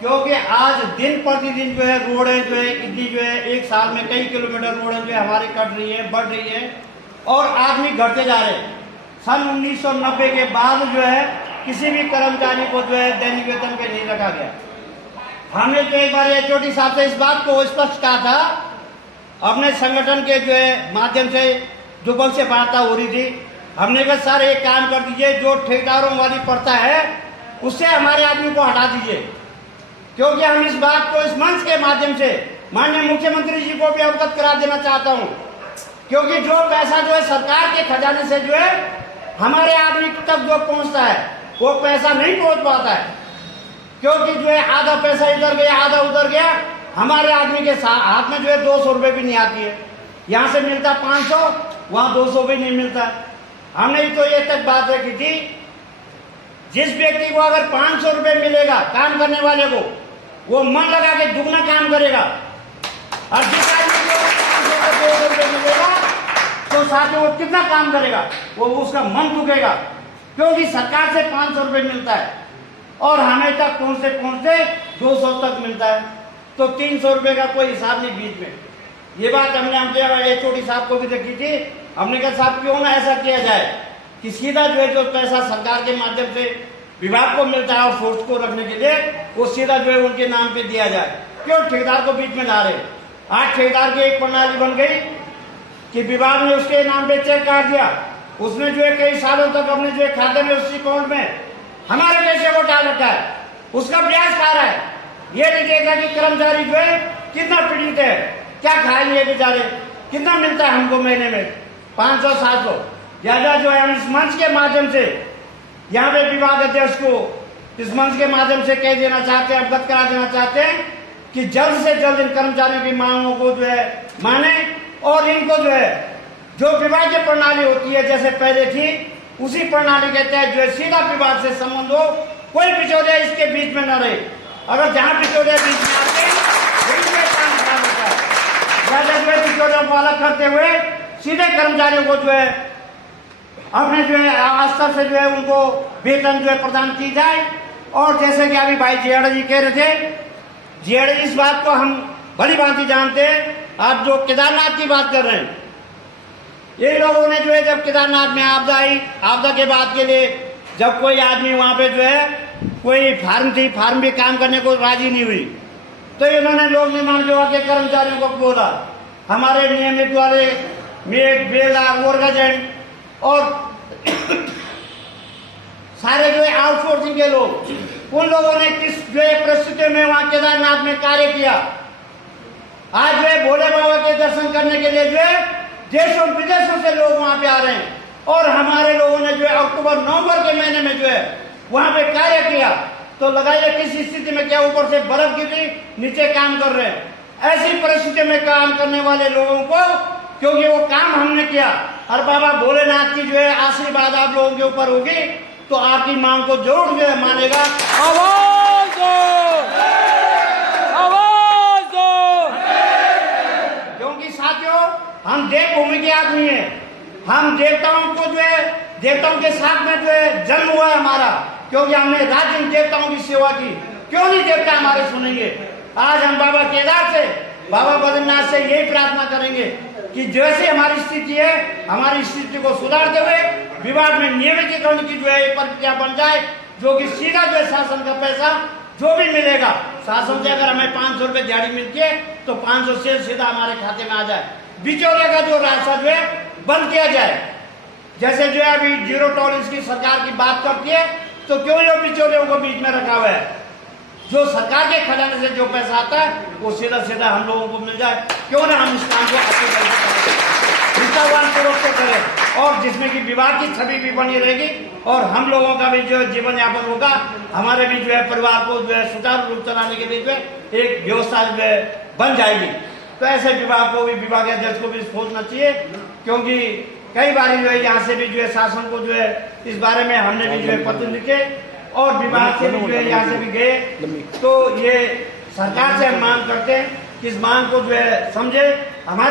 क्योंकि आज दिन प्रतिदिन जो है रोडें जो है इतनी जो है एक साल में कई किलोमीटर रोडें जो है हमारी कट रही है, बढ़ रही है और आदमी घटते जा रहे हैं। सन 1990 के बाद जो है किसी भी कर्मचारी को जो है दैनिक वेतन पे नहीं रखा गया। हमने तो एक बार एचओडी साहब से इस बात को स्पष्ट कहा था, अपने संगठन के जो है माध्यम से जो बल से वार्ता हो रही थी, हमने कहा सर एक काम कर दीजिए, जो ठेकेदारों वाली प्रथा है उससे हमारे आदमी को हटा दीजिए, क्योंकि हम इस बात को इस मंच के माध्यम से माननीय मुख्यमंत्री जी को भी अवगत करा देना चाहता हूं, क्योंकि जो पैसा जो है सरकार के खजाने से जो है हमारे आदमी तक जो पहुंचता है वो पैसा नहीं पहुंच पाता है, क्योंकि जो है आधा पैसा इधर गया आधा उधर गया। हमारे आदमी के हाथ में जो है 200 रुपए भी नहीं आती है, यहाँ से मिलता 500, वहां 200 भी नहीं मिलता। हमने तो ये तक बात रखी थी, जिस व्यक्ति को अगर 500 रुपए मिलेगा काम करने वाले को, वो मन लगा के दुगना काम करेगा, और जिस आदमी को 500 का 200 रुपए मिलेगा तो साथ में वो कितना काम करेगा, वो उसका मन दुखेगा, क्योंकि सरकार से 500 रुपए मिलता है और हमें तक पहुंचते पहुंचते 200 तक मिलता है, तो 300 रुपए का कोई हिसाब नहीं बीच में। ये बात हमने एचओडी साहब को भी देखी थी। हमने कहा साहब क्यों ना ऐसा किया जाए कि सीधा जो है जो पैसा सरकार के माध्यम से विभाग को मिलता है और फोर्स को रखने के लिए वो सीधा जो है उनके नाम पे दिया जाए, क्यों ठेकेदार को बीच में ला रहे। आज ठेकेदार की एक प्रणाली बन गई कि विभाग ने उसके नाम पे चेक काट दिया, उसने जो है कई सालों तक अपने जो है खाते में उसी अकाउंट में हमारे पैसे को डाल रखा है, उसका ब्याज खा रहा है। ये नहीं देखा कि कर्मचारी जो है कितना पीड़ित है, क्या खाएंगे बेचारे, कितना मिलता है हमको महीने में 500-700। ज्यादा जो है हम इस मंच के माध्यम से यहाँ पे विभाग अध्यक्ष को इस मंच के माध्यम से कह देना चाहते हैं, अवगत करा देना चाहते हैं कि जल्द से जल्द इन कर्मचारियों की मांगों को जो है माने और इनको जो है जो विभागीय प्रणाली होती है जैसे पहले थी उसी प्रणाली के तहत जो है सीधा विभाग से संबंध हो, कोई बिचौलिया इसके बीच में न रहे। अगर जहाँ बिचौलिया बीच में आते हैं वही काम खराब होता है। ज्यादा जो है बिचौलियों को अलग करते हुए सीधे कर्मचारियों को जो है अपने जो है स्तर से जो है उनको वेतन जो है प्रदान की जाए। और जैसे कि अभी भाई जेड़ा जी कह रहे थे, जेड़ा जी इस बात को हम बड़ी भांति जानते हैं। आप जो केदारनाथ की बात कर रहे हैं, ये लोगों ने जो है जब केदारनाथ में आपदा आई, आपदा के बाद के लिए जब कोई आदमी वहां पे जो है कोई फार्म थी, फार्म भी काम करने को राजी नहीं हुई, तो इन्होंने लोक निर्माण विभाग के कर्मचारियों को बोला, हमारे नियमित वाले मेट बेलदार ओरगजेंट और सारे जो है आउटसोर्सिंग के लोग, उन लोगों ने किस जो है परिस्थितियों में वहां केदारनाथ में कार्य किया। आज जो है भोले बाबा के दर्शन करने के लिए जो है देशों विदेशों से लोग वहां पे आ रहे हैं, और हमारे लोगों ने जो है अक्टूबर-नवंबर के महीने में जो है वहां पे कार्य किया, तो लगाइए किस स्थिति में, क्या ऊपर से बर्फ गिरी, नीचे काम कर रहे हैं। ऐसी परिस्थिति में काम करने वाले लोगों को, क्योंकि वो काम हमने किया और बाबा भोलेनाथ की जो है आशीर्वाद आप लोगों के ऊपर होगी, तो आपकी मांग को जरूर जो है मानेगा। आवाज दो, आवाज दो। क्योंकि साथियों हम देवभूमि के आदमी हैं, हम देवताओं को जो है देवताओं के साथ में जो है जन्म हुआ है हमारा, क्योंकि हमने राज्य देवताओं की सेवा की। क्यों नहीं देवता हमारे सुनेंगे। आज हम बाबा केदार से, बाबा बद्रीनाथ से यही प्रार्थना करेंगे कि जैसे हमारी स्थिति है, हमारी स्थिति को सुधारते हुए विभाग में नियमितीकरण की जो है प्रक्रिया बन जाए, जो कि सीधा जो है शासन का पैसा जो भी मिलेगा, शासन से अगर हमें 500 रुपए दिहाड़ी मिलती है तो 500 से सीधा हमारे खाते में आ जाए। बिचौलिए का जो रास्ता जो है बंद किया जाए। जैसे जो है अभी जीरो टॉलरेंस की सरकार की बात करती है, तो क्यों ये बिचौलियों को बीच में रखा हुआ है। जो सरकार के खजाने से जो पैसा आता है वो सीधा सीधा हम लोगों को मिल जाए। क्यों ना हम इस काम को निष्ठावानपूर्वक से करें, और जिसमें कि विभाग की छवि भी बनी रहेगी और हम लोगों का भी जो है जीवन यापन होगा। हमारे भी जो है परिवार को जो है सुचारू रूप चलाने के लिए जो है एक व्यवस्था जो है बन जाएगी। तो ऐसे विभाग को भी, विभाग अध्यक्ष को भी सोचना चाहिए, क्योंकि कई बार जो है यहाँ से भी जो है शासन को जो है इस बारे में हमने भी जो है पत्र लिखे और विभाग से भी जो है यहाँ से भी गए। तो ये सरकार से हम मांग करते हैं कि इस मांग को जो है समझे